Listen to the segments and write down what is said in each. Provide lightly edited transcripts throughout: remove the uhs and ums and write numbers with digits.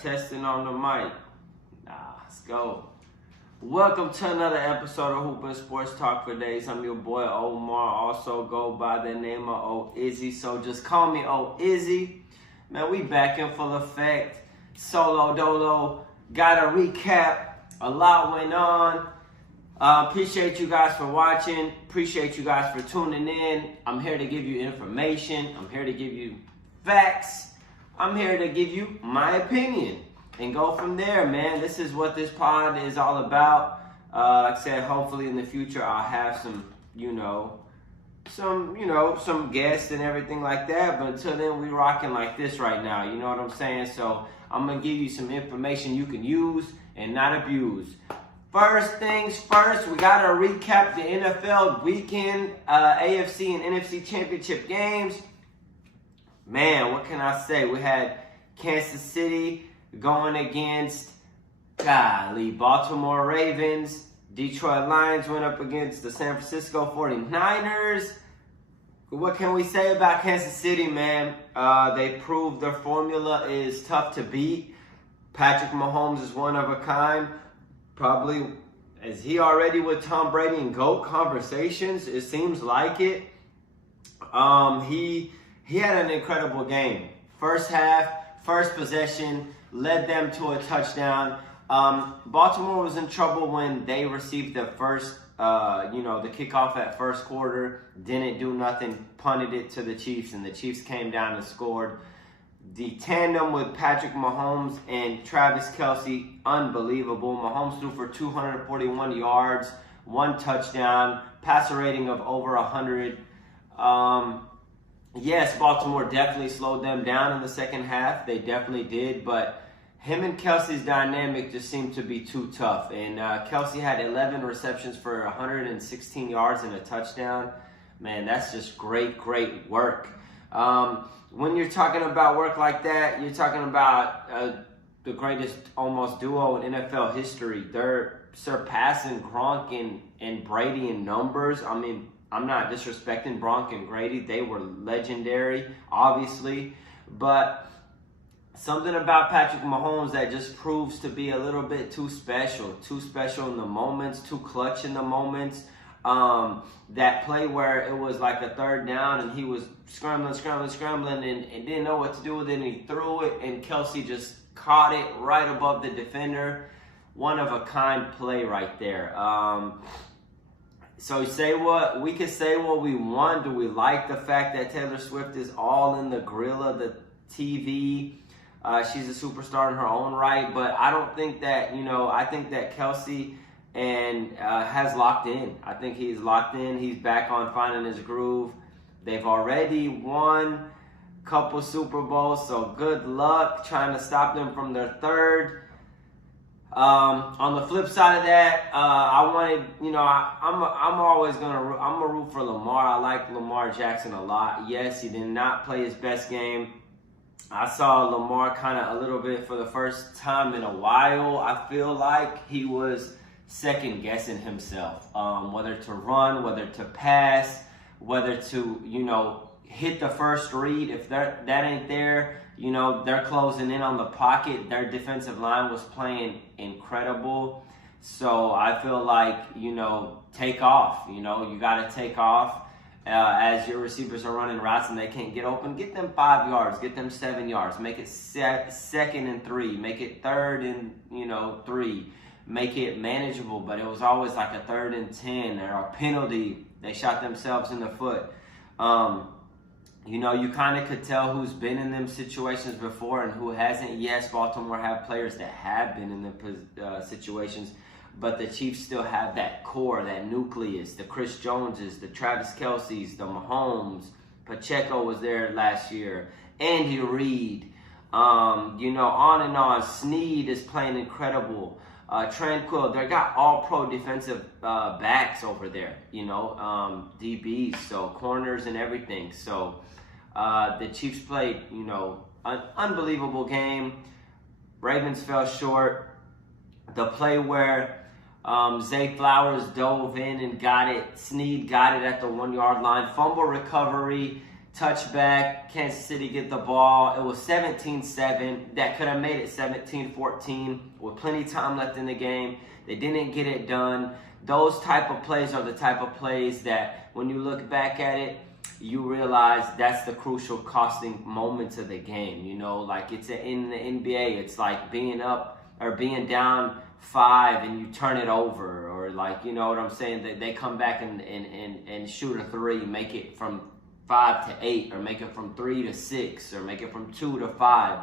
Testing on the mic. Let's go. Welcome to another episode of Hoopin' Sports Talk for Days. I'm your boy Omar, also go by the name of O-Izzy, so just call me O-Izzy. Man, we back in full effect. Solo dolo, got a recap. A lot went on. Appreciate you guys for watching. Appreciate you guys for tuning in. I'm here to give you information. I'm here to give you facts. I'm here to give you my opinion and go from there, man. This is what this pod is all about. Like I said, hopefully in the future I'll have some guests and everything like that. But until then, we rocking like this right now. You know what I'm saying? So I'm gonna give you some information you can use and not abuse. First things first, we gotta recap the NFL weekend, AFC and NFC championship games. Man, what can I say? We had Kansas City going against, Baltimore Ravens. Detroit Lions went up against the San Francisco 49ers. What can we say about Kansas City, man? They proved their formula is tough to beat. Patrick Mahomes is one of a kind. Probably, is he already with Tom Brady in GOAT conversations? It seems like it. He had an incredible game. First half, first possession, led them to a touchdown. Baltimore was in trouble when they received the first, the kickoff at first quarter. Didn't do nothing, punted it to the Chiefs, and the Chiefs came down and scored. The tandem with Patrick Mahomes and Travis Kelce, unbelievable. Mahomes threw for 241 yards, 1 touchdown, passer rating of over 100. Yes, Baltimore definitely slowed them down in the second half. They definitely did, but him and Kelce's dynamic just seemed to be too tough. And Kelce had 11 receptions for 116 yards and a touchdown. Man, that's just great work. When you're talking about work like that, you're talking about the greatest almost duo in NFL history. They're surpassing Gronk and Brady in numbers. I mean, I'm not disrespecting Gronk and Brady. They were legendary, obviously. But something about Patrick Mahomes that just proves to be a little bit too special in the moments, too clutch in the moments. That play where it was like a third down and he was scrambling and didn't know what to do with it, and he threw it and Kelce just caught it right above the defender. One of a kind play right there. So we can say what we want. Do we like the fact that Taylor Swift is all in the grill of the TV? She's a superstar in her own right, but I don't think that, I think that Kelce has locked in. I think he's locked in. He's back on finding his groove. They've already won a couple Super Bowls, so good luck trying to stop them from their third. On the flip side of that, I'm gonna root for Lamar. I like Lamar Jackson a lot. Yes, he did not play his best game. I saw Lamar kind of a little bit for the first time in a while. I feel like he was second guessing himself, whether to run, whether to pass, whether to, hit the first read. If that ain't there, they're closing in on the pocket. Their defensive line was playing incredible. So I feel like, take off. You got to take off as your receivers are running routes and they can't get open. Get them 5 yards. Get them 7 yards. Make it second and 3. Make it third and, 3. Make it manageable. But it was always like a 3rd and 10 or a penalty. They shot themselves in the foot. You kind of could tell who's been in them situations before and who hasn't. Yes, Baltimore have players that have been in the situations, but the Chiefs still have that core, that nucleus, the Chris Joneses, the Travis Kelces, the Mahomes. Pacheco was there last year. Andy Reid, on and on. Snead is playing incredible. Tranquil, they got all pro defensive backs over there, DBs, so corners and everything. So the Chiefs played, an unbelievable game. Ravens fell short. The play where Zay Flowers dove in and got it. Snead got it at the 1 yard line. Fumble recovery. touchback, Kansas City get the ball. It was 17-7. That could have made it 17-14 with plenty of time left in the game. They didn't get it done. Those type of plays are the type of plays that when you look back at it, you realize that's the crucial costing moments of the game. You know, like it's in the NBA, it's like being up or being down 5 and you turn it over, or like, you know what I'm saying, they come back and shoot a 3, make it from 5 to 8, or make it from 3 to 6, or make it from 2 to 5.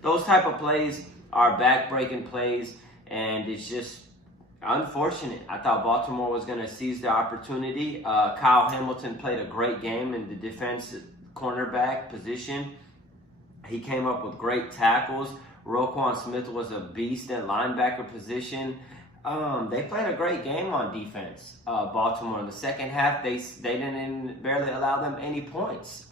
Those type of plays are back-breaking plays, and it's just unfortunate. I thought Baltimore was going to seize the opportunity. Kyle Hamilton played a great game in the defense cornerback position. He came up with great tackles. Roquan Smith was a beast at linebacker position. They played a great game on defense, Baltimore. In the second half, they didn't barely allow them any points,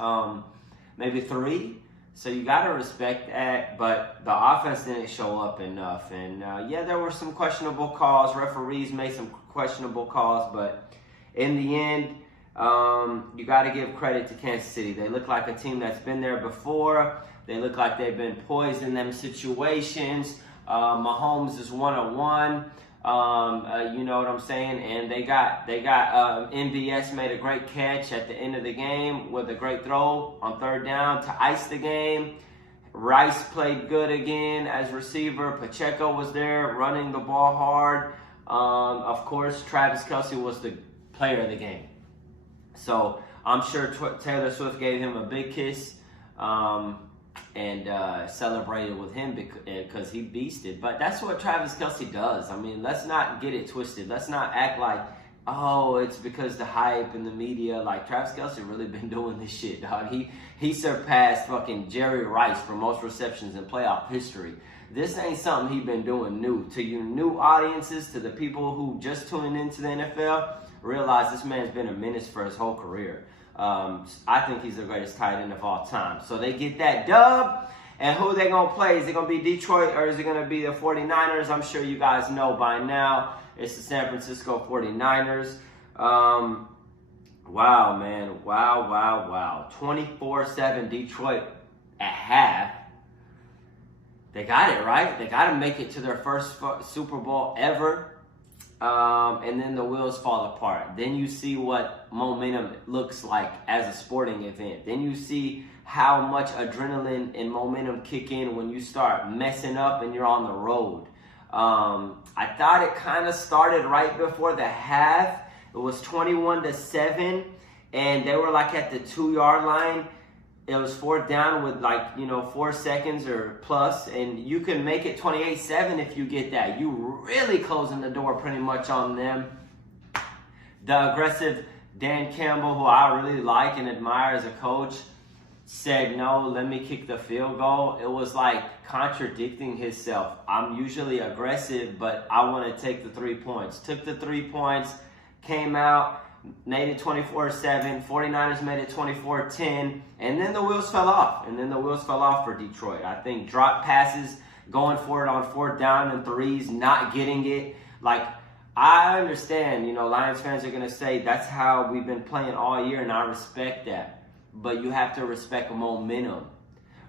maybe 3. So you got to respect that, but the offense didn't show up enough. And yeah, there were some questionable calls. Referees made some questionable calls, but in the end, you got to give credit to Kansas City. They look like a team that's been there before. They look like they've been poised in them situations. Mahomes is 1-on-1. You know what I'm saying? And they got MVS made a great catch at the end of the game with a great throw on 3rd down to ice the game. Rice played good again as receiver. Pacheco was there running the ball hard. Of course, Travis Kelce was the player of the game. So I'm sure Taylor Swift gave him a big kiss. And celebrated with him because he beasted. But that's what Travis Kelce does. I mean, let's not get it twisted. Let's not act like, oh, it's because the hype and the media. Like, Travis Kelce really been doing this shit, dog. He surpassed fucking Jerry Rice for most receptions in playoff history. This ain't something he been doing new. To you new audiences, to the people who just tuning into the NFL, realize this man's been a menace for his whole career. I think he's the greatest tight end of all time. So they get that dub. And who they going to play? Is it going to be Detroit or is it going to be the 49ers? I'm sure you guys know by now. It's the San Francisco 49ers. Wow, man. Wow. 24-7 Detroit at half. They got it, right? They got to make it to their first Super Bowl ever. And then the wheels fall apart. Then you see what momentum looks like as a sporting event. Then you see how much adrenaline and momentum kick in when you start messing up and you're on the road. I thought it kind of started right before the half. It was 21-7, and they were like at the 2-yard line. It was 4th down with 4 seconds or plus, and you can make it 28-7 if you get that. You really closing the door pretty much on them. The aggressive Dan Campbell, who I really like and admire as a coach, said, no, let me kick the field goal. It was like contradicting himself. I'm usually aggressive, but I want to take the 3 points. Took the 3 points, came out, made it 24-7. 49ers made it 24-10. And then the wheels fell off. For Detroit. I think drop passes, going for it on 4th down and 3s, not getting it. Like, I understand, Lions fans are going to say that's how we've been playing all year, and I respect that. But you have to respect momentum.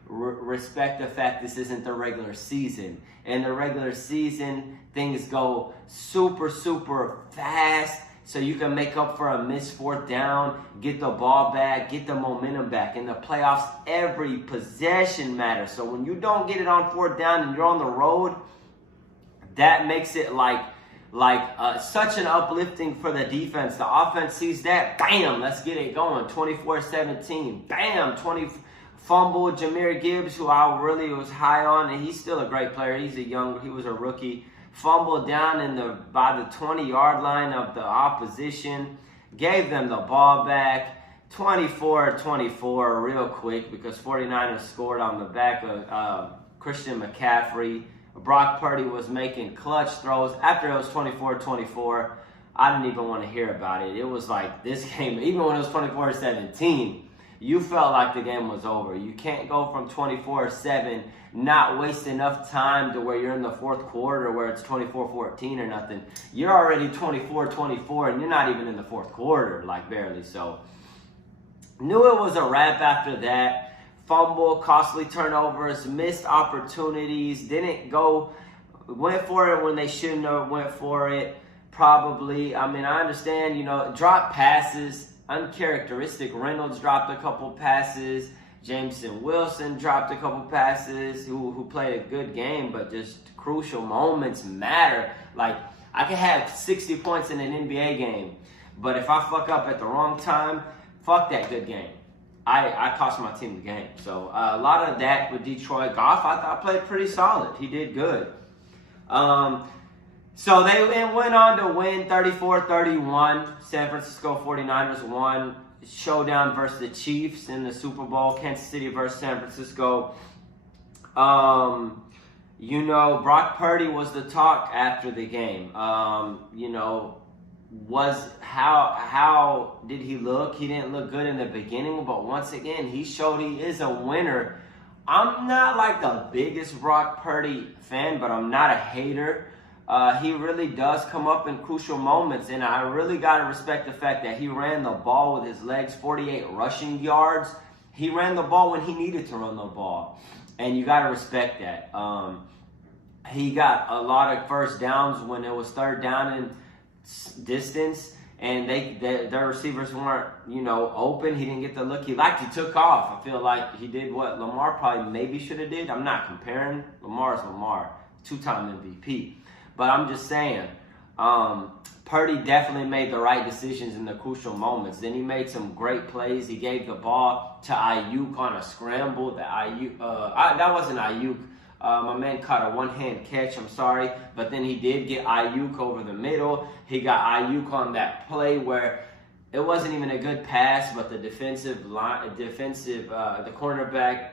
Respect the fact this isn't the regular season. In the regular season, things go super, super fast. So you can make up for a missed 4th down, get the ball back, get the momentum back. In the playoffs, every possession matters. So when you don't get it on 4th down and you're on the road, that makes it like such an uplifting for the defense. The offense sees that, bam, let's get it going. 24-17, bam, 20 fumble. Jahmyr Gibbs, who I really was high on, and he's still a great player. He was a rookie. Fumbled down by the 20-yard line of the opposition, gave them the ball back, 24-24 real quick because 49ers scored on the back of Christian McCaffrey. Brock Purdy was making clutch throws. After it was 24-24, I didn't even want to hear about it. It was like this game, even when it was 24-17, you felt like the game was over. You can't go from 24-7, not waste enough time to where you're in the 4th quarter where it's 24-14 or nothing. You're already 24-24 and you're not even in the 4th quarter, like barely. So Knew it was a wrap after that. Fumble, costly turnovers, missed opportunities, went for it when they shouldn't have went for it, probably. I mean, I understand, drop passes, uncharacteristic. Reynolds dropped a couple passes. Jameson Wilson dropped a couple passes, who played a good game, but just crucial moments matter. Like, I could have 60 points in an NBA game, but if I fuck up at the wrong time, fuck that good game. I cost my team the game. So a lot of that with Detroit. Goff, I thought, played pretty solid. He did good. So they went on to win 34-31. San Francisco 49ers won. Showdown versus the Chiefs in the Super Bowl. Kansas City versus San Francisco. Brock Purdy was the talk after the game. How did he look? He didn't look good in the beginning, but once again, he showed he is a winner. I'm not like the biggest Brock Purdy fan, but I'm not a hater. He really does come up in crucial moments, and I really got to respect the fact that he ran the ball with his legs, 48 rushing yards. He ran the ball when he needed to run the ball, and you got to respect that. He got a lot of first downs when it was third down and distance, and their receivers weren't, open. He didn't get the look he liked. He took off. I feel like he did what Lamar probably maybe should have did. I'm not comparing. Lamar's Lamar, 2-time MVP. But I'm just saying, Purdy definitely made the right decisions in the crucial moments. Then he made some great plays. He gave the ball to Ayuk on a scramble. That wasn't Ayuk. My man caught a one-hand catch, I'm sorry. But then he did get Ayuk over the middle. He got Ayuk on that play where it wasn't even a good pass, but the the cornerback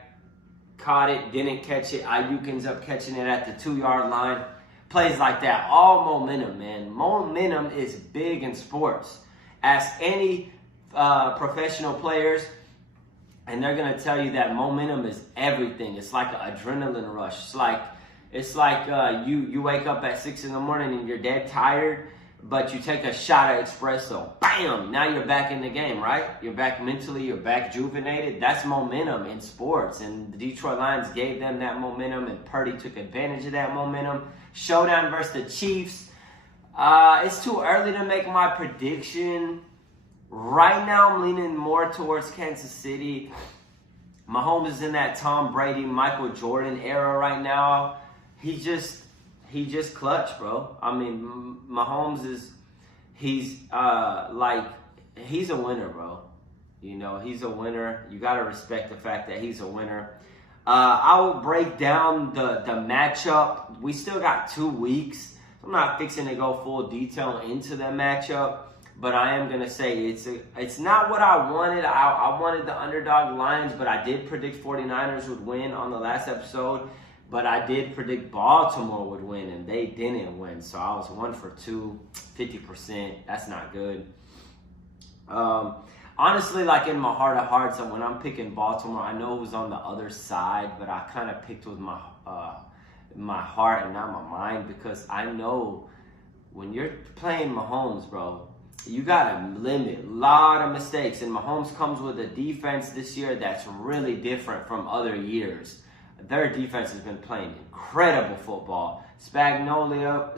caught it, didn't catch it. Ayuk ends up catching it at the 2-yard line. Plays like that, all momentum, man. Momentum is big in sports. Ask any professional players, and they're gonna tell you that momentum is everything. It's like an adrenaline rush. It's like you wake up at 6 in the morning and you're dead tired, but you take a shot of espresso. Bam! Now you're back in the game, right? You're back mentally. You're back juvenated. That's momentum in sports, and the Detroit Lions gave them that momentum, and Purdy took advantage of that momentum. Showdown versus the Chiefs. It's too early to make my prediction. Right now, I'm leaning more towards Kansas City. Mahomes is in that Tom Brady, Michael Jordan era right now. He just clutch, bro. I mean, Mahomes he's a winner, bro. He's a winner. You got to respect the fact that he's a winner. I will break down the matchup. We still got 2 weeks. I'm not fixing to go full detail into the matchup, but I am going to say it's not what I wanted. I wanted the underdog Lions, but I did predict 49ers would win on the last episode. But I did predict Baltimore would win, and they didn't win. So I was 1 for 2, 50%. That's not good. Honestly, like in my heart of hearts, when I'm picking Baltimore, I know who's on the other side, but I kind of picked with my heart and not my mind, because I know when you're playing Mahomes, bro, you got to limit a lot of mistakes. And Mahomes comes with a defense this year that's really different from other years. Their defense has been playing incredible football. Spagnuolo,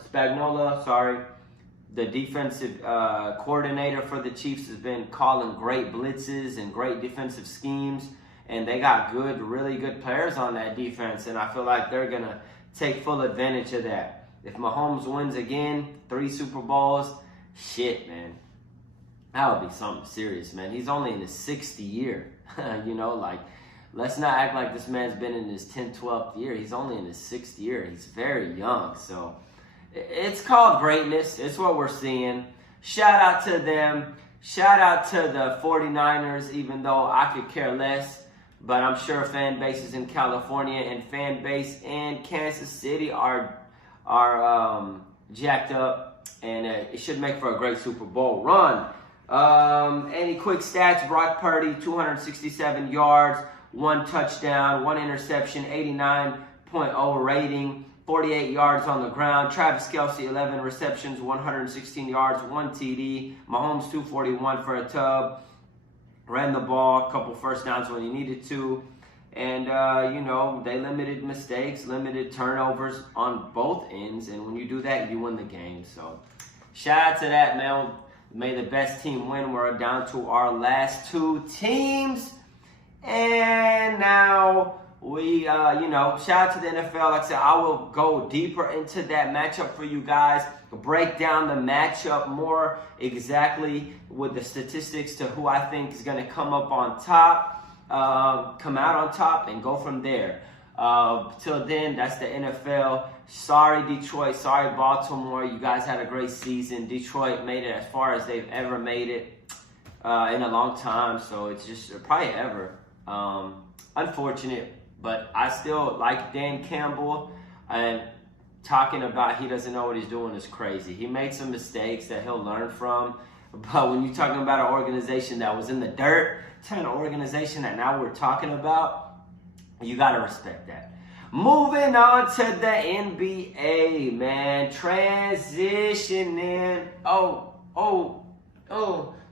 the defensive coordinator for the Chiefs, has been calling great blitzes and great defensive schemes. And they got really good players on that defense. And I feel like they're going to take full advantage of that. If Mahomes wins again, 3 Super Bowls, shit, man. That would be something serious, man. He's only in his 6th year. Let's not act like this man's been in his 10th, 12th year. He's only in his 6th year. He's very young. So it's called greatness. It's what we're seeing. Shout out to them. Shout out to the 49ers, even though I could care less. But I'm sure fan bases in California and fan base in Kansas City are jacked up. And it should make for a great Super Bowl run. Any quick stats? Brock Purdy, 267 yards. 1 touchdown, 1 interception, 89.0 rating, 48 yards on the ground. Travis Kelce, 11 receptions, 116 yards, 1 TD. Mahomes, 241 for a tub. ran the ball, a couple first downs when he needed to. And, they limited mistakes, limited turnovers on both ends. And when you do that, you win the game. So shout out to that, man. May the best team win. We're down to our last two teams. And now we, shout out to the NFL. Like I said, I will go deeper into that matchup for you guys, break down the matchup more exactly with the statistics to who I think is going to come up on top. Come out on top and go from there. Till then, that's the NFL. Sorry, Detroit. Sorry, Baltimore. You guys had a great season. Detroit made it as far as they've ever made it in a long time. So it's just probably ever. Unfortunate, but I still like Dan Campbell. And talking about he doesn't know what he's doing is crazy. He made some mistakes that he'll learn from. But when you're talking about an organization that was in the dirt, to an organization that now we're talking about, you got to respect that. Moving on to the NBA, man. Transitioning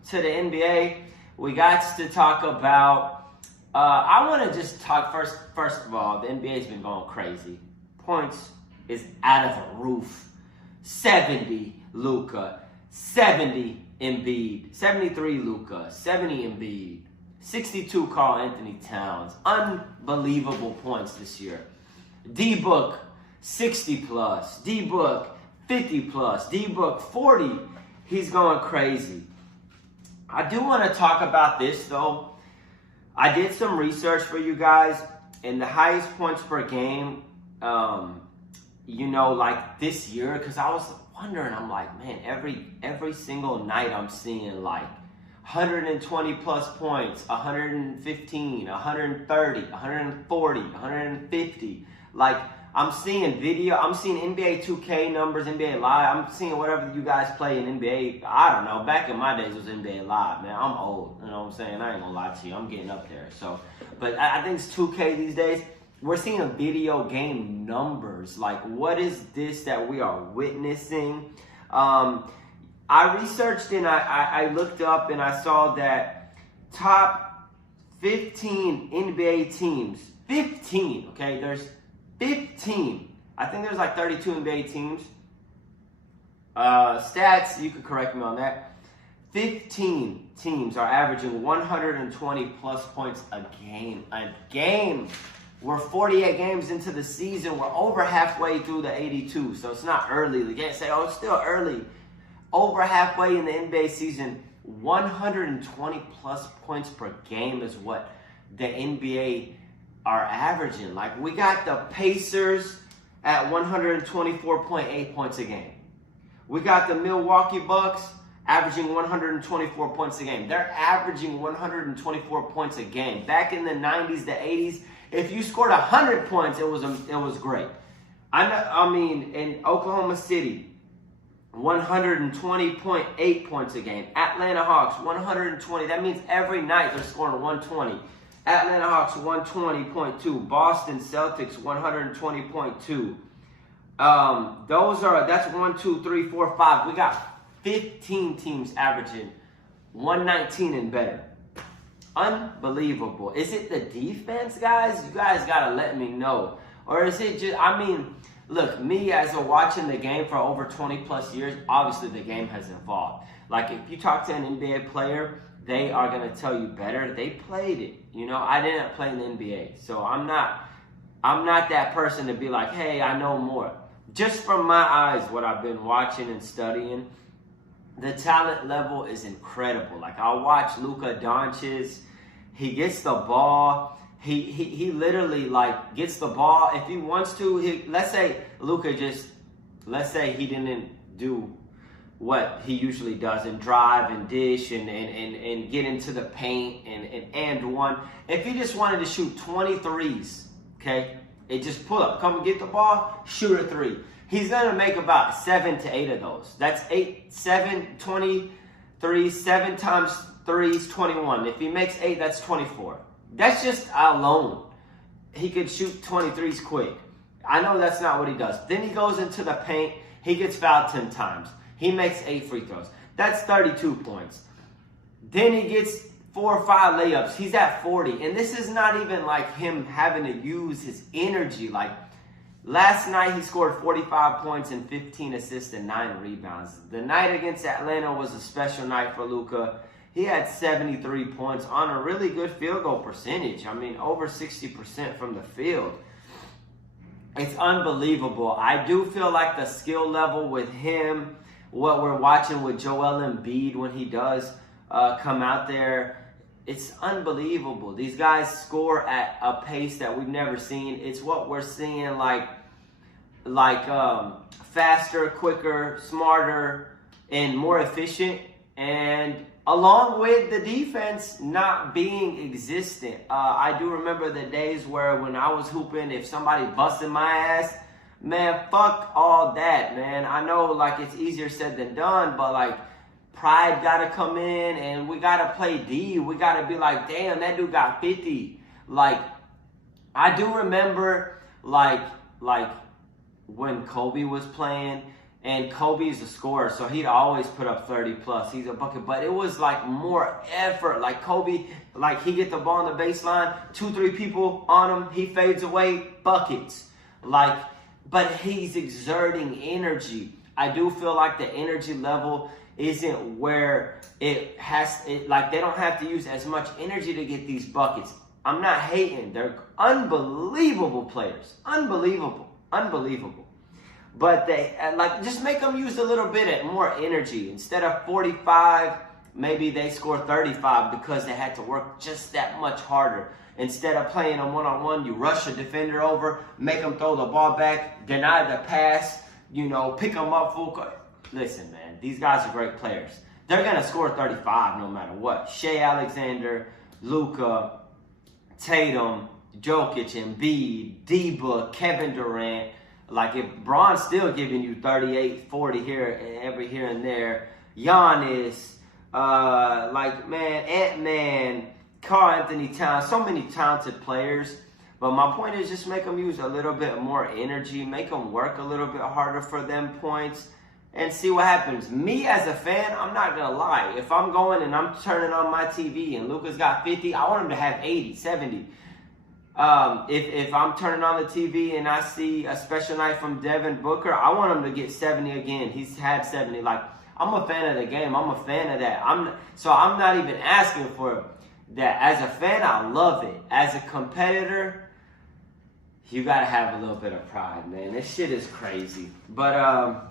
to the NBA. We got to talk about, I want to just talk first of all, the NBA's been going crazy. Points is out of the roof. 70 Luka, 70 Embiid, 73 Luka, 70 Embiid. 62 Karl Anthony Towns. Unbelievable points this year. D-Book, 60 plus. D-Book, 50 plus. D-Book, 40. He's going crazy. I do want to talk about this, though. I did some research for you guys. And the highest points per game, like this year, because I was wondering, I'm like, man, every single night I'm seeing, like, 120 plus points, 115, 130, 140, 150. Like, I'm seeing NBA 2K numbers, NBA Live. I'm seeing whatever you guys play in NBA. I don't know. Back in my days, it was NBA Live, man. I'm old. You know what I'm saying? I ain't gonna lie to you. I'm getting up there. So, but I think it's 2K these days. We're seeing video game numbers. Like, what is this that we are witnessing? I researched and I looked up and I saw that top 15 NBA teams, 15, okay, there's 15. I think there's like 32 NBA teams. Stats, you could correct me on that. 15 teams are averaging 120 plus points a game. We're 48 games into the season. We're over halfway through the 82, so it's not early. You can't say, oh, it's still early. Over halfway in the NBA season, 120 plus points per game is what the NBA are averaging. Like, we got the Pacers at 124.8 points a game. We got the Milwaukee Bucks averaging 124 points a game. They're averaging 124 points a game. Back in the 90s, the 80s, if you scored 100 points, it was great. I mean, in Oklahoma City, 120.8 points a game. Atlanta Hawks, 120. That means every night they're scoring 120. Atlanta Hawks, 120.2. Boston Celtics, 120.2. That's 1, 2, 3, 4, 5. We got 15 teams averaging 119 and better. Unbelievable. Is it the defense, guys? You guys got to let me know. Or is it just, look, me as a watching the game for over 20 plus years, obviously the game has evolved. Like, if you talk to an NBA player, they are going to tell you better. They played it. I didn't play in the NBA. So I'm not that person to be like, hey, I know more. Just from my eyes, what I've been watching and studying, the talent level is incredible. Like, I'll watch Luka Doncic. He gets the ball. He literally, like, gets the ball. If he wants to, let's say he didn't do what he usually does and drive and dish and get into the paint and one. If he just wanted to shoot 20 threes, okay, it just pull up, come and get the ball, shoot a three. He's going to make about 7 to 8 of those. That's 23, 7 times 3 is 21. If he makes 8, that's 24. That's just alone. He could shoot 23s quick. I know that's not what he does. Then he goes into the paint. He gets fouled 10 times. He makes 8 free throws. That's 32 points. Then he gets 4 or 5 layups. He's at 40. And this is not even like him having to use his energy. Like last night he scored 45 points and 15 assists and 9 rebounds. The night against Atlanta was a special night for Luka. He had 73 points on a really good field goal percentage. I mean, over 60% from the field. It's unbelievable. I do feel like the skill level with him, what we're watching with Joel Embiid when he does come out there, it's unbelievable. These guys score at a pace that we've never seen. It's what we're seeing like faster, quicker, smarter, and more efficient. And along with the defense not being existent. I do remember the days where when I was hooping, if somebody busted my ass, man, fuck all that, man. I know like it's easier said than done, but like pride gotta come in and we gotta play D. We gotta be like, damn, that dude got 50. Like, I do remember like when Kobe was playing. And Kobe's a scorer, so he'd always put up 30 plus. He's a bucket, but it was like more effort. Like Kobe, like he get the ball on the baseline, 2-3 people on him, he fades away, buckets. Like, but he's exerting energy. I do feel like the energy level isn't where like they don't have to use as much energy to get these buckets. I'm not hating. They're unbelievable players. Unbelievable. But they like just make them use a little bit more energy. Instead of 45, maybe they score 35 because they had to work just that much harder. Instead of playing them one-on-one, you rush a defender over, make them throw the ball back, deny the pass, pick them up full court. Listen, man, these guys are great players. They're going to score 35 no matter what. Shea Alexander, Luka, Tatum, Jokic, Embiid, D-Book, Kevin Durant. Like if Bron's still giving you 38, 40 here and there. Giannis, Ant-Man, Karl Anthony Towns, so many talented players. But my point is just make them use a little bit more energy, make them work a little bit harder for them points, and see what happens. Me as a fan, I'm not going to lie. If I'm going and I'm turning on my TV and Luka's got 50, I want him to have 80, 70. If I'm turning on the TV and I see a special night from Devin Booker, I want him to get 70 again. He's had 70. Like, I'm a fan of the game. I'm a fan of that. I'm not even asking for that. As a fan, I love it. As a competitor, you got to have a little bit of pride, man. This shit is crazy. But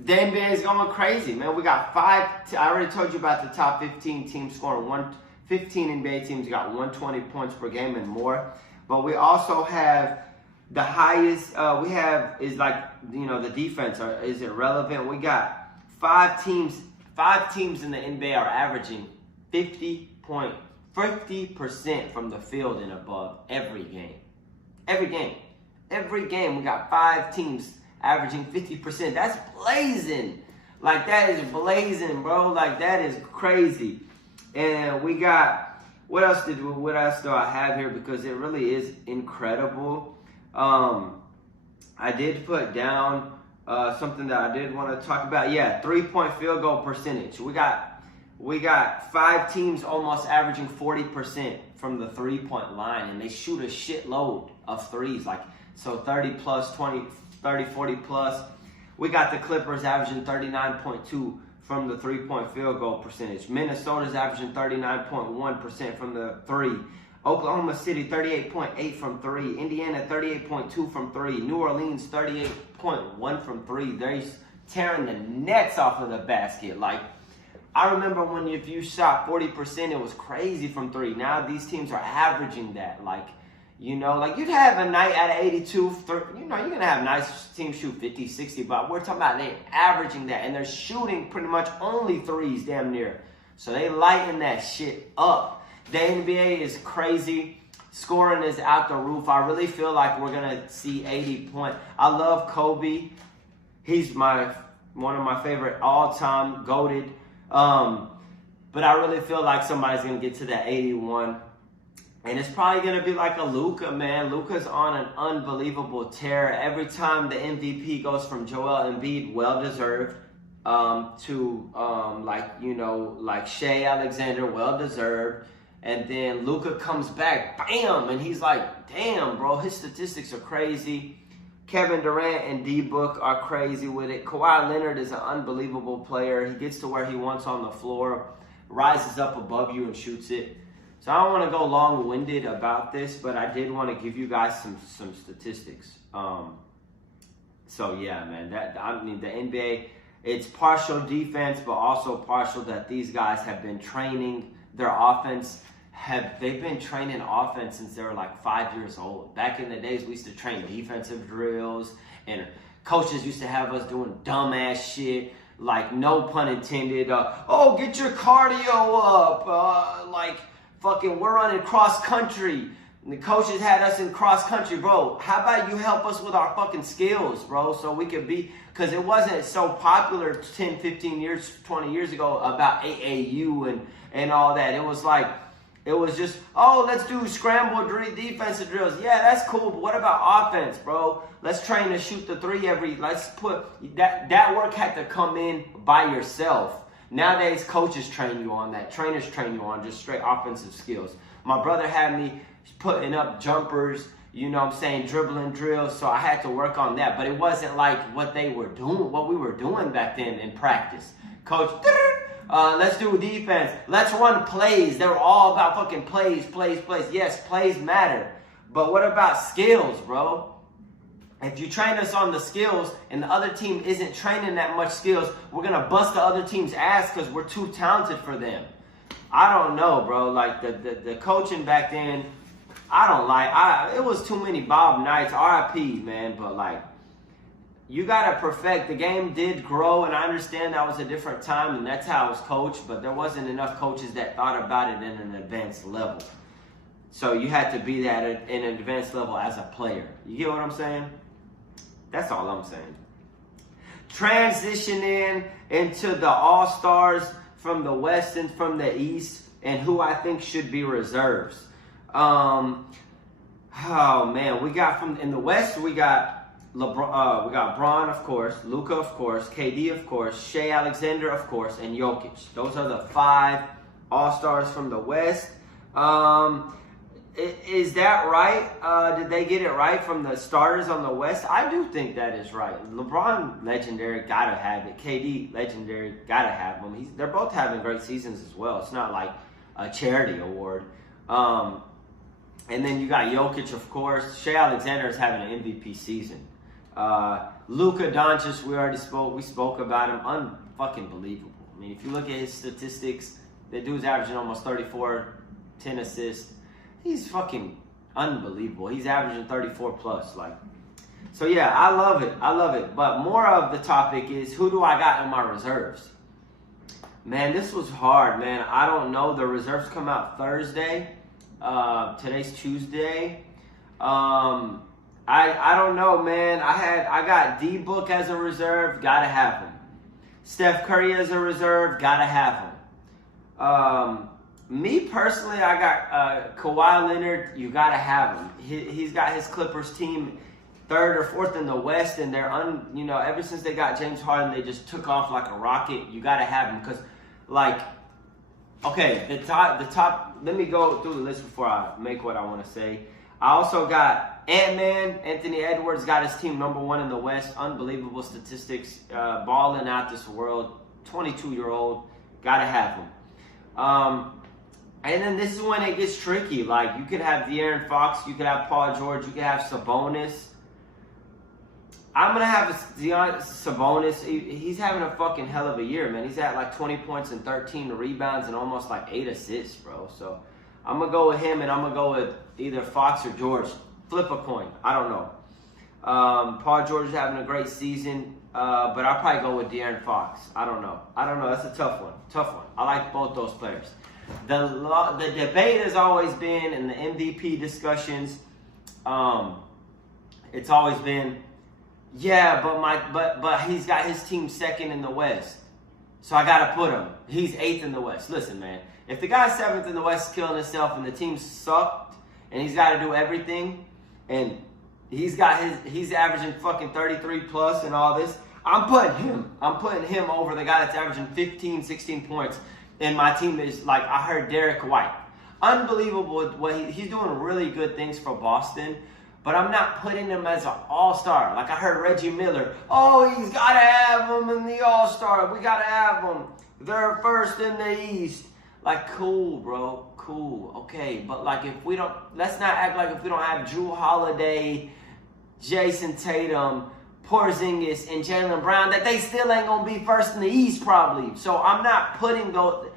the NBA is going crazy, man. We got I already told you about the top 15 teams scoring 15 NBA teams got 120 points per game and more. But we also have the highest, the defense is irrelevant. We got 5 teams in the NBA are averaging 50% from the field and above every game. Every game we got 5 teams averaging 50%. That's blazing. Like that is blazing, bro. Like that is crazy. And we got, what else do I have here? Because it really is incredible. I did put down something that I did want to talk about. Yeah, 3-point field goal percentage. We got 5 teams almost averaging 40% from the 3-point line, and they shoot a shitload of threes. Like, so 30 plus, 20, 30, 40 plus. We got the Clippers averaging 39.2 from the 3-point field goal percentage. Minnesota's averaging 39.1% from the 3. Oklahoma City 38.8 from 3. Indiana 38.2 from 3. New Orleans 38.1 from 3. They're tearing the nets off of the basket. Like, I remember when if you shot 40%, it was crazy from 3. Now these teams are averaging that. Like, you'd have a night at 82, you're going to have nice teams shoot 50, 60, but we're talking about they're averaging that, and they're shooting pretty much only threes damn near. So they lighten that shit up. The NBA is crazy. Scoring is out the roof. I really feel like we're going to see 80 points. I love Kobe. He's one of my favorite all-time, goated. But I really feel like somebody's going to get to that 81. And it's probably going to be like a Luka, man. Luka's on an unbelievable tear. Every time the MVP goes from Joel Embiid, well-deserved. like Shea Alexander, well deserved. And then Luka comes back, bam, and he's like, damn, bro, his statistics are crazy. Kevin Durant and D-Book are crazy with it. Kawhi Leonard is an unbelievable player. He gets to where he wants on the floor, rises up above you and shoots it. So I don't want to go long-winded about this, but I did want to give you guys some statistics. So yeah, man, the NBA, it's partial defense, but also partial that these guys have been training their offense. They've been training offense since they were like 5 years old. Back in the days, we used to train defensive drills, and coaches used to have us doing dumbass shit, like no pun intended. Get your cardio up, like fucking we're running cross country. And the coaches had us in cross country, bro. How about you help us with our fucking skills, bro, so we could be, because it wasn't so popular 10, 15 years, 20 years ago about AAU and all that. It was just, let's do scramble defensive drills. Yeah, that's cool, but what about offense, bro? Let's train to shoot the three let's put, that work had to come in by yourself. Nowadays, coaches train you on that. Trainers train you on just straight offensive skills. My brother had me putting up jumpers, dribbling drills, so I had to work on that. But it wasn't like what we were doing back then in practice. Coach, let's do defense. Let's run plays. They were all about fucking plays. Yes, plays matter. But what about skills, bro? If you train us on the skills and the other team isn't training that much skills, we're going to bust the other team's ass because we're too talented for them. I don't know, bro. Like, the coaching back then, it was too many Bob Knights, RIP, man. But, like, you got to perfect. The game did grow, and I understand that was a different time, and that's how it was coached. But there wasn't enough coaches that thought about it in an advanced level. So you had to be that at an advanced level as a player. You get what I'm saying? That's all I'm saying. Transitioning into the All-Stars from the West and from the East, and who I think should be reserves. Man, we got in the West, we got LeBron, we got Bron, of course, Luka, of course, KD, of course, Shea Alexander, of course, and Jokic. Those are the 5 All-Stars from the West. Is that right? Did they get it right from the starters on the West? I do think that is right. LeBron, legendary, gotta have it. KD, legendary, gotta have them. They're both having great seasons as well. It's not like a charity award. And then you got Jokic, of course. Shea Alexander is having an MVP season. Luka Doncic, we spoke about him. Unfucking believable. I mean, if you look at his statistics, the dude's averaging almost 34, 10 assists. He's fucking unbelievable. He's averaging 34 plus. So yeah, I love it. But more of the topic is, who do I got in my reserves? Man, this was hard, man. I don't know. The reserves come out Thursday. Today's Tuesday. I don't know, man. I got D-Book as a reserve. Gotta have him. Steph Curry as a reserve. Gotta have him. Me personally, I got Kawhi Leonard. You gotta have him. He's got his Clippers team 3rd or 4th in the West, and they're ever since they got James Harden, they just took off like a rocket. You gotta have him because, the top. Let me go through the list before I make what I want to say. I also got Ant-Man. Anthony Edwards got his team number 1 in the West. Unbelievable statistics, balling out this world. 22-year-old, gotta have him. And then this is when it gets tricky. Like, you could have De'Aaron Fox, you could have Paul George, you could have Sabonis. I'm going to have Sabonis. He's having a fucking hell of a year, man. He's at like 20 points and 13 rebounds and almost like 8 assists, bro. So I'm going to go with him, and I'm going to go with either Fox or George. Flip a coin. I don't know. Paul George is having a great season, but I'll probably go with De'Aaron Fox. I don't know. That's a tough one. I like both those players. The debate has always been, in the MVP discussions, it's always been, yeah, but he's got his team 2nd in the West, so I gotta put him. He's 8th in the West. Listen, man, if the guy's 7th in the West killing himself and the team sucked and he's got to do everything and he's averaging fucking 33 plus and all this, I'm putting him over the guy that's averaging 15, 16 points. And my team is like, I heard Derek White. Unbelievable what he's doing really good things for Boston. But I'm not putting him as an all-star. Like I heard Reggie Miller. Oh, he's got to have him in the all-star. We got to have him. They're first in the East. Like, cool, bro. Cool. Okay. But, like, if we don't, let's not act like if we don't have Drew Holiday, Jason Tatum, Porzingis, and Jaylen Brown, that they still ain't going to be first in the East probably. So I'm not putting those,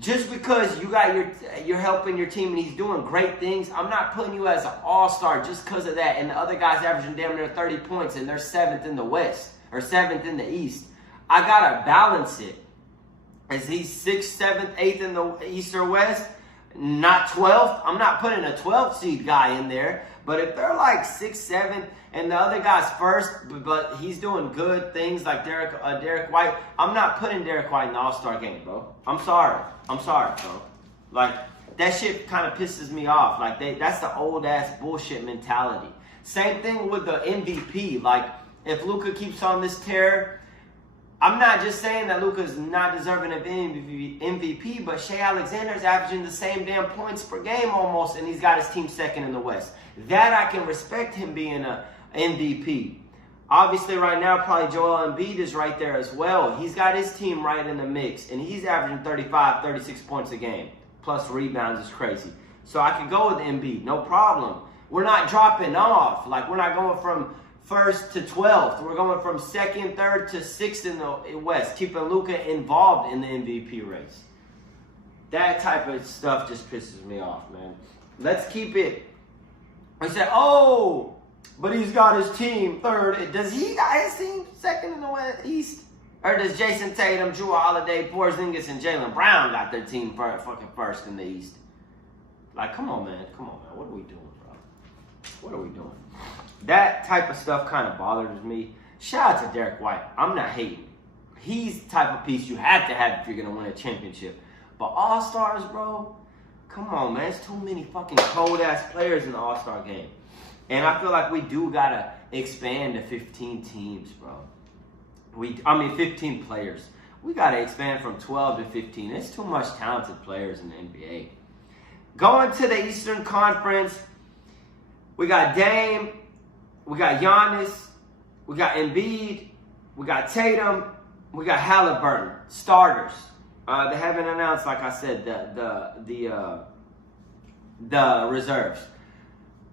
just because you're helping your team and he's doing great things, I'm not putting you as an all-star just because of that. And the other guy's averaging damn near 30 points and they're 7th in the West or 7th in the East. I got to balance it. Is he 6th, 7th, 8th in the East or West? Not 12th. I'm not putting a 12th seed guy in there. But if they're like 6th, 7th, and the other guy's first, but he's doing good things like Derek White, I'm not putting Derek White in the All-Star game, bro. I'm sorry, bro. Like, that shit kind of pisses me off. Like, that's the old-ass bullshit mentality. Same thing with the MVP. Like, if Luka keeps on this tear, I'm not just saying that Luka's not deserving of MVP, but Shai Alexander's averaging the same damn points per game almost, and he's got his team 2nd in the West. That I can respect him being a MVP. Obviously, right now, probably Joel Embiid is right there as well. He's got his team right in the mix, and he's averaging 35, 36 points a game. Plus rebounds is crazy. So I can go with Embiid, no problem. We're not dropping off. Like, we're not going from 1st to 12th. We're going from 2nd, 3rd to 6th in the West, keeping Luka involved in the MVP race. That type of stuff just pisses me off, man. Let's keep it. I said, oh, but he's got his team 3rd. Does he got his team 2nd in the West, East? Or does Jason Tatum, Drew Holiday, Porzingis, and Jaylen Brown got their team fucking 1st in the East? Like, come on, man. What are we doing, bro? What are we doing? That type of stuff kind of bothers me. Shout out to Derek White. I'm not hating. He's the type of piece you have to have if you're going to win a championship. But All-Stars, bro, come on, man. There's too many fucking cold-ass players in the All-Star game. And I feel like we do got to expand to 15 teams, bro. 15 players. We got to expand from 12 to 15. There's too much talented players in the NBA. Going to the Eastern Conference, we got Dame. We got Giannis, we got Embiid, we got Tatum, we got Halliburton, starters. They haven't announced, like I said, the reserves.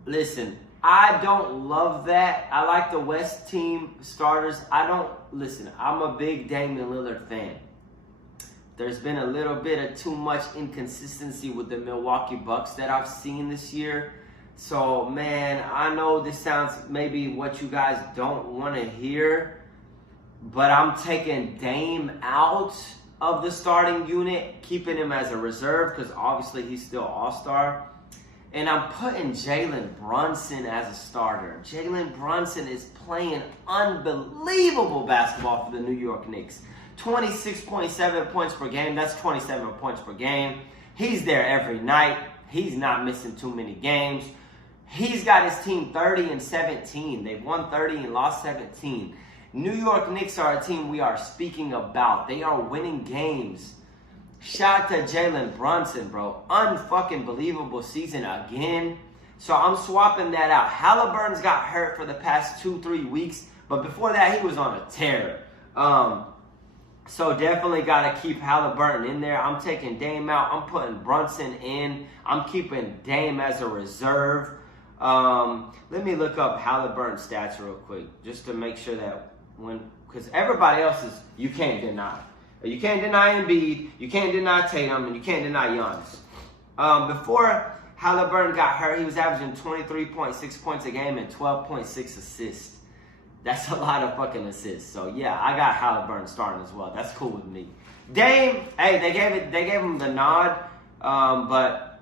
Listen, I don't love that. I like the West team starters. I'm a big Damian Lillard fan. There's been a little bit of too much inconsistency with the Milwaukee Bucks that I've seen this year. So, man, I know this sounds maybe what you guys don't want to hear, but I'm taking Dame out of the starting unit, keeping him as a reserve because obviously he's still all-star. And I'm putting Jalen Brunson as a starter. Jalen Brunson is playing unbelievable basketball for the New York Knicks. 26.7 points per game. That's 27 points per game. He's there every night. He's not missing too many games. He's got his team 30-17. They've won 30 and lost 17. New York Knicks are a team we are speaking about. They are winning games. Shout out to Jalen Brunson, bro. Unfucking believable season again. So I'm swapping that out. Halliburton's got hurt for the past 2-3 weeks. But before that, he was on a tear. So definitely got to keep Halliburton in there. I'm taking Dame out. I'm putting Brunson in. I'm keeping Dame as a reserve. Let me look up Halliburton stats real quick just to make sure that because everybody else is, you can't deny. You can't deny Embiid, you can't deny Tatum, and you can't deny Giannis. Before Halliburton got hurt, he was averaging 23.6 points a game and 12.6 assists. That's a lot of fucking assists. So yeah, I got Halliburton starting as well. That's cool with me. Dame, hey, they gave him the nod, but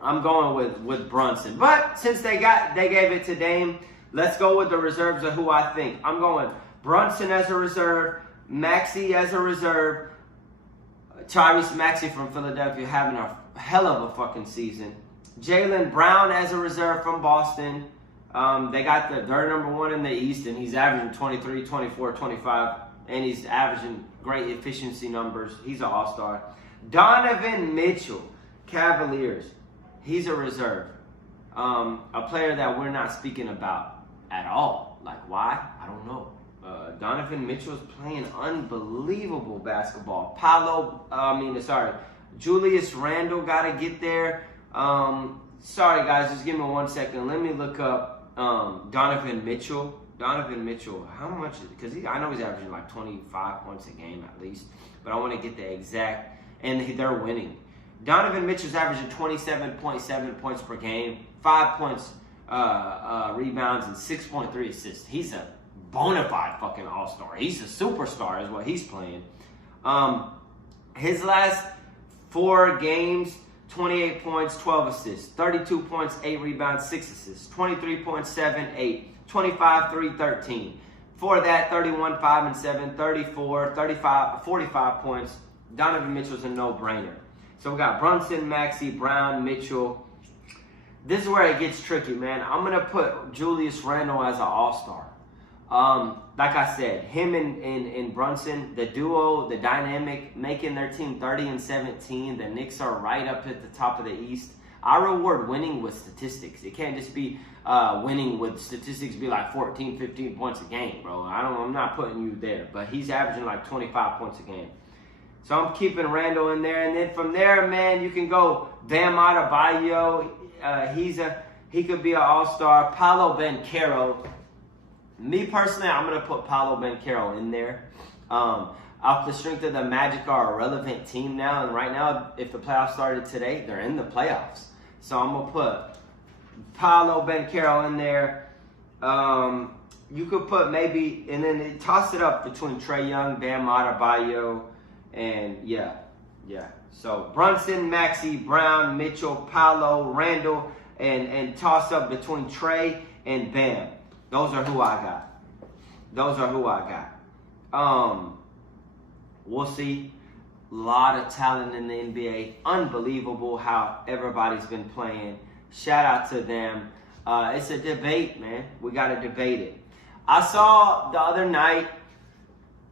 I'm going with Brunson. But since they gave it to Dame, let's go with the reserves of who I think. I'm going Brunson as a reserve, Maxey as a reserve, Tyrese Maxey from Philadelphia having a hell of a fucking season, Jaylen Brown as a reserve from Boston, They got they're number one in the East, and he's averaging 23, 24, 25, and he's averaging great efficiency numbers. He's an all-star. Donovan Mitchell, Cavaliers. He's a reserve. A player that we're not speaking about at all. Like, why? I don't know. Donovan Mitchell's playing unbelievable basketball. Julius Randle got to get there. Sorry, guys, just give me 1 second. Let me look up Donovan Mitchell. Donovan Mitchell, how much? Because I know he's averaging like 25 points a game at least, but I want to get the exact, and they're winning. Donovan Mitchell's averaging 27.7 points per game, 5 points, rebounds, and 6.3 assists. He's a bona fide fucking all-star. He's a superstar is what he's playing. His last 4 games, 28 points, 12 assists, 32 points, 8 rebounds, 6 assists, 23 points, 7, 8, 25, 3, 13. For that, 31, 5, and 7, 34, 35, 45 points. Donovan Mitchell's a no-brainer. So we got Brunson, Maxey, Brown, Mitchell. This is where it gets tricky, man. I'm going to put Julius Randle as an all-star. Like I said, him and Brunson, the duo, the dynamic, making their team 30-17. The Knicks are right up at the top of the East. I reward winning with statistics. It can't just be winning with statistics be like 14, 15 points a game, bro. I'm not putting you there. But he's averaging like 25 points a game. So I'm keeping Randle in there. And then from there, man, you can go Bam Adebayo. He could be an all-star. Paolo Banchero. Me personally, I'm going to put Paolo Banchero in there. Off the strength of the Magic are a relevant team now. And right now, if the playoffs started today, they're in the playoffs. So I'm going to put Paolo Banchero in there. You could put maybe, and then toss it up between Trae Young, Bam Adebayo, and yeah. So Brunson, Maxey, Brown, Mitchell, Paolo, Randle, and toss up between Trae and Bam. Those are who I got. We'll see. A lot of talent in the NBA. Unbelievable how everybody's been playing. Shout out to them. It's a debate, man. We got to debate it. I saw the other night,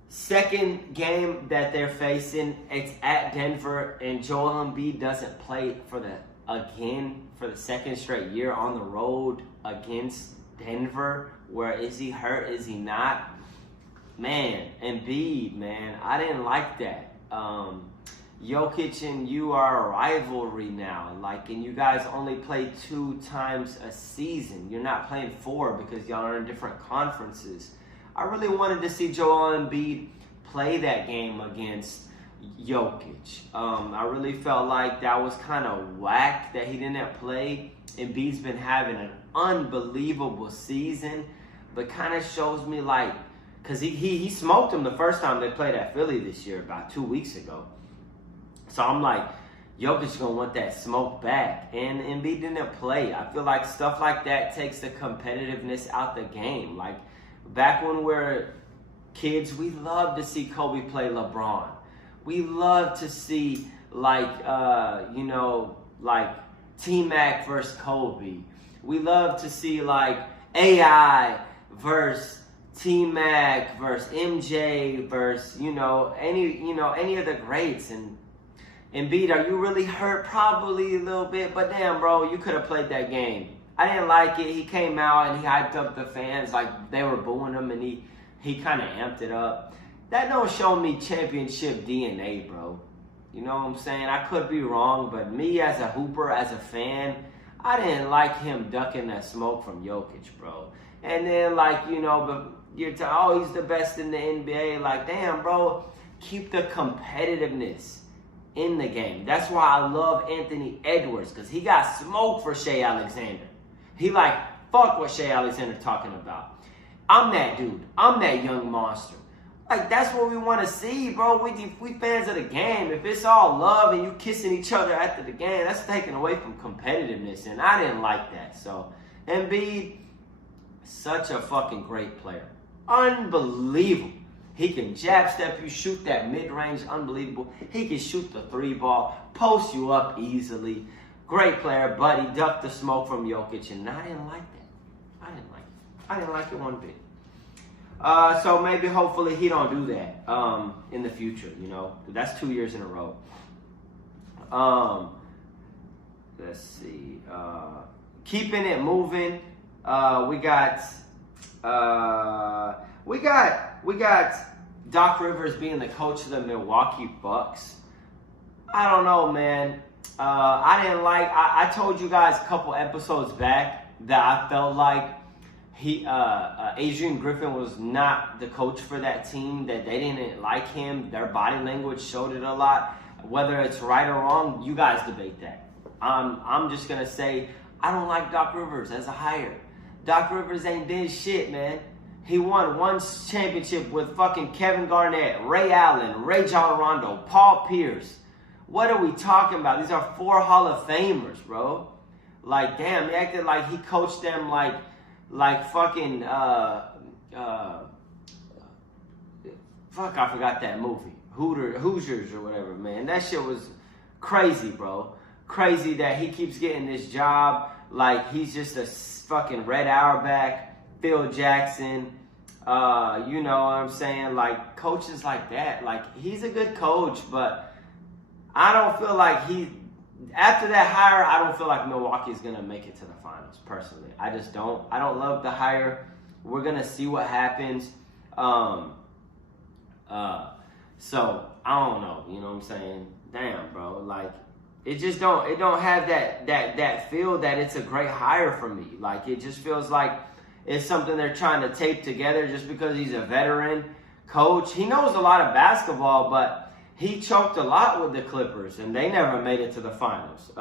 second game that they're facing, it's at Denver, and Joel Embiid doesn't play for the second straight year on the road against Denver. Where is he hurt? Is he not? Man, Embiid, man, I didn't like that. Jokic and you are a rivalry now. And you guys only play 2 times a season. You're not playing 4 because y'all are in different conferences. I really wanted to see Joel Embiid play that game against Jokic. I really felt like that was kind of whack that he didn't play. Embiid's been having an unbelievable season, but kind of shows me because he smoked him the first time they played at Philly this year, about 2 weeks ago. So I'm like, Jokic's going to want that smoke back. And Embiid didn't play. I feel like stuff like that takes the competitiveness out the game. Like, back when we were kids, we loved to see Kobe play LeBron. We loved to see, T-Mac versus Kobe. We love to see, AI versus T-Mac versus MJ versus, any of the greats. And Embiid, are you really hurt? Probably a little bit, but damn, bro, you could have played that game. I didn't like it. He came out and he hyped up the fans like they were booing him, and he kind of amped it up. That don't show me championship DNA, bro. You know what I'm saying? I could be wrong, but me as a hooper, as a fan, I didn't like him ducking that smoke from Jokic, bro. And then, but you're he's the best in the NBA. Like, damn, bro, keep the competitiveness in the game. That's why I love Anthony Edwards, because he got smoked for Shea Alexander. He fuck what Shea Alexander talking about. I'm that dude. I'm that young monster. That's what we want to see, bro. We fans of the game. If it's all love and you kissing each other after the game, that's taken away from competitiveness, and I didn't like that. So, Embiid, such a fucking great player. Unbelievable. He can jab step you, shoot that mid-range, unbelievable. He can shoot the 3-ball, post you up easily. Great player, but he ducked the smoke from Jokic, and I didn't like that. I didn't like it one bit. So maybe, hopefully, he don't do that in the future. You know, that's 2 years in a row. Let's see. Keeping it moving. We got Doc Rivers being the coach of the Milwaukee Bucks. I don't know, man. I didn't like. I told you guys a couple episodes back that I felt like Adrian Griffin was not the coach for that team. That they didn't like him. Their body language showed it a lot. Whether it's right or wrong, you guys debate that. I'm just gonna say I don't like Doc Rivers as a hire. Doc Rivers ain't did shit, man. He won one championship with fucking Kevin Garnett, Ray Allen, Ray John Rondo, Paul Pierce. What are we talking about? These are 4 Hall of Famers, bro. Like, damn, he acted like he coached them like fucking, fuck, I forgot that movie. Hoosiers or whatever, man. That shit was crazy, bro. Crazy that he keeps getting this job like he's just a fucking Red Auerbach, Phil Jackson, you know what I'm saying? Like, coaches like that. Like, he's a good coach, but I don't feel like after that hire, I don't feel like Milwaukee's going to make it to the finals, personally. I just don't. I don't love the hire. We're going to see what happens. So, I don't know. You know what I'm saying? Damn, bro. Like, it don't have that feel that it's a great hire for me. Like, it just feels like it's something they're trying to tape together just because he's a veteran coach. He knows a lot of basketball, but he choked a lot with the Clippers, and they never made it to the finals.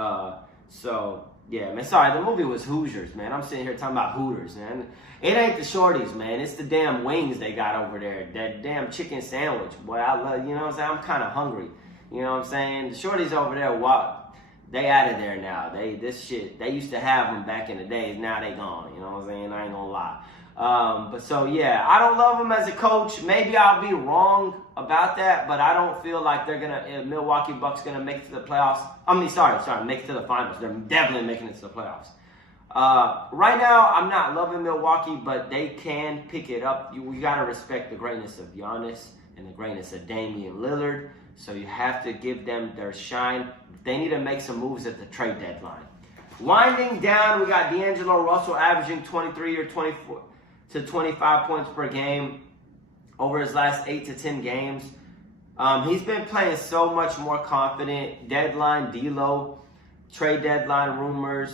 So, yeah, man. Sorry, the movie was Hoosiers, man. I'm sitting here talking about Hooters, man. It ain't the shorties, man. It's the damn wings they got over there. That damn chicken sandwich. Boy, I love, you know what I'm saying? I'm kind of hungry. You know what I'm saying? The shorties over there, they out of there now. They used to have them back in the days. Now they gone. You know what I'm saying? I ain't gonna lie. But so, yeah, I don't love him as a coach. Maybe I'll be wrong about that, but I don't feel like Milwaukee Bucks gonna make it to the playoffs. Make it to the finals. They're definitely making it to the playoffs. Right now, I'm not loving Milwaukee, but they can pick it up. We gotta respect the greatness of Giannis and the greatness of Damian Lillard. So you have to give them their shine. They need to make some moves at the trade deadline. Winding down, we got D'Angelo Russell averaging 23 or 24 to 25 points per game over his last 8 to 10 games. He's been playing so much more confident. Deadline, D-Lo, trade deadline rumors.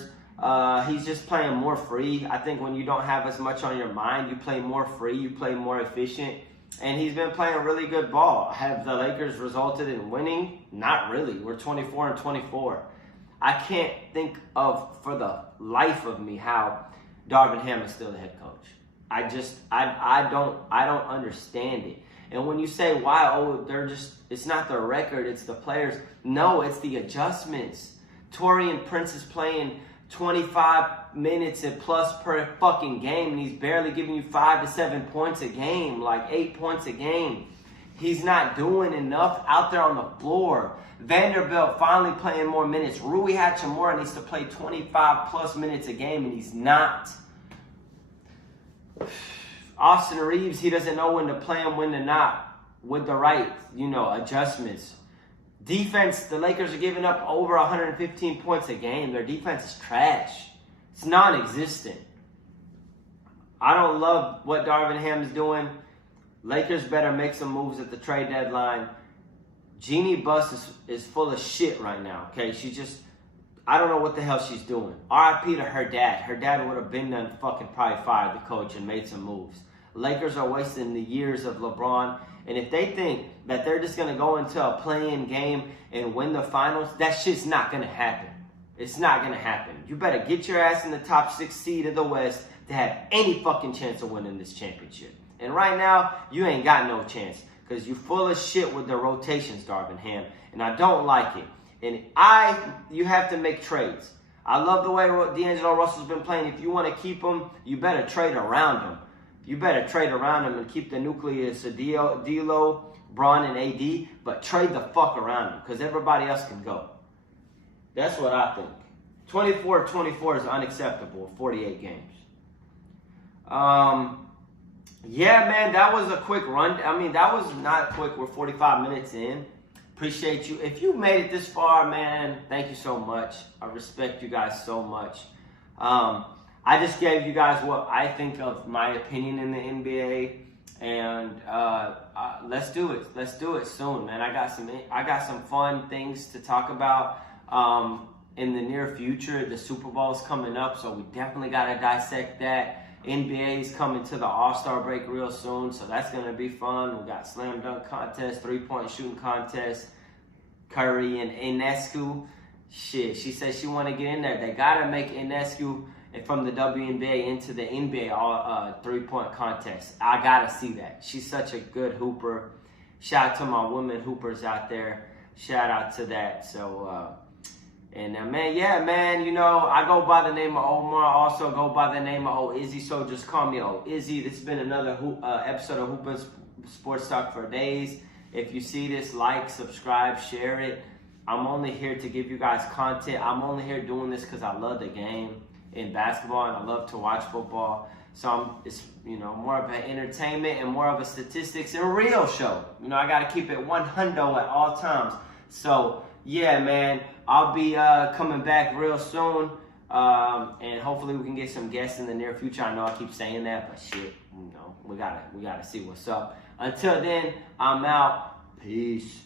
He's just playing more free. I think when you don't have as much on your mind, you play more free, you play more efficient. And he's been playing really good ball. Have the Lakers resulted in winning? Not really. We're 24 and 24. I can't think of, for the life of me, how Darvin Ham is still the head coach. I don't understand it. And when you say why, it's not the record, it's the players. No, it's the adjustments. Taurean Prince is playing 25 minutes and plus per fucking game, and he's barely giving you 5 to 7 points a game, like 8 points a game. He's not doing enough out there on the floor. Vanderbilt finally playing more minutes. Rui Hachimura needs to play 25 plus minutes a game, and he's not. Austin Reeves, he doesn't know when to play him, when to not, with the right, adjustments. Defense, the Lakers are giving up over 115 points a game. Their defense is trash. It's non-existent. I don't love what Darvin Ham is doing. Lakers better make some moves at the trade deadline. Jeannie Buss is full of shit right now, okay? I don't know what the hell she's doing. RIP to her dad. Her dad would have been done fucking probably fired the coach and made some moves. Lakers are wasting the years of LeBron. And if they think that they're just going to go into a play-in game and win the finals, that shit's not going to happen. It's not going to happen. You better get your ass in the top 6 seed of the West to have any fucking chance of winning this championship. And right now, you ain't got no chance because you're full of shit with the rotations, Darvin Ham. And I don't like it. And you have to make trades. I love the way D'Angelo Russell's been playing. If you want to keep him, you better trade around him. You better trade around him and keep the nucleus of D'Lo, Bron, and AD, but trade the fuck around him because everybody else can go. That's what I think. 24-24 is unacceptable in 48 games. Yeah, man, that was a quick run. I mean, that was not quick. We're 45 minutes in. Appreciate you. If you made it this far, man, thank you so much. I respect you guys so much. I just gave you guys what I think of my opinion in the NBA, and let's do it. Let's do it soon, man. I got some fun things to talk about in the near future. The Super Bowl is coming up, so we definitely got to dissect that. NBA is coming to the All-Star break real soon, so that's going to be fun. We got slam dunk contest, three-point shooting contest, Curry and Ionescu. Shit, she said she want to get in there. They got to make Ionescu from the WNBA into the NBA three-point contest. I got to see that. She's such a good hooper. Shout out to my women hoopers out there. Shout out to that. So, man, yeah, man, you know, I go by the name of Omar, also go by the name of O Izzy, so just call me O Izzy. This has been another episode of Hoopin' Sports Talk for Days. If you see this, like, subscribe, share it. I'm only here to give you guys content. I'm only here doing this because I love the game in basketball and I love to watch football. So it's, you know, more of an entertainment and more of a statistics and real show. You know, I got to keep it 100 at all times. So, yeah, man, I'll be coming back real soon, and hopefully we can get some guests in the near future. I know I keep saying that, but shit, you know, we gotta see what's up. Until then, I'm out. Peace.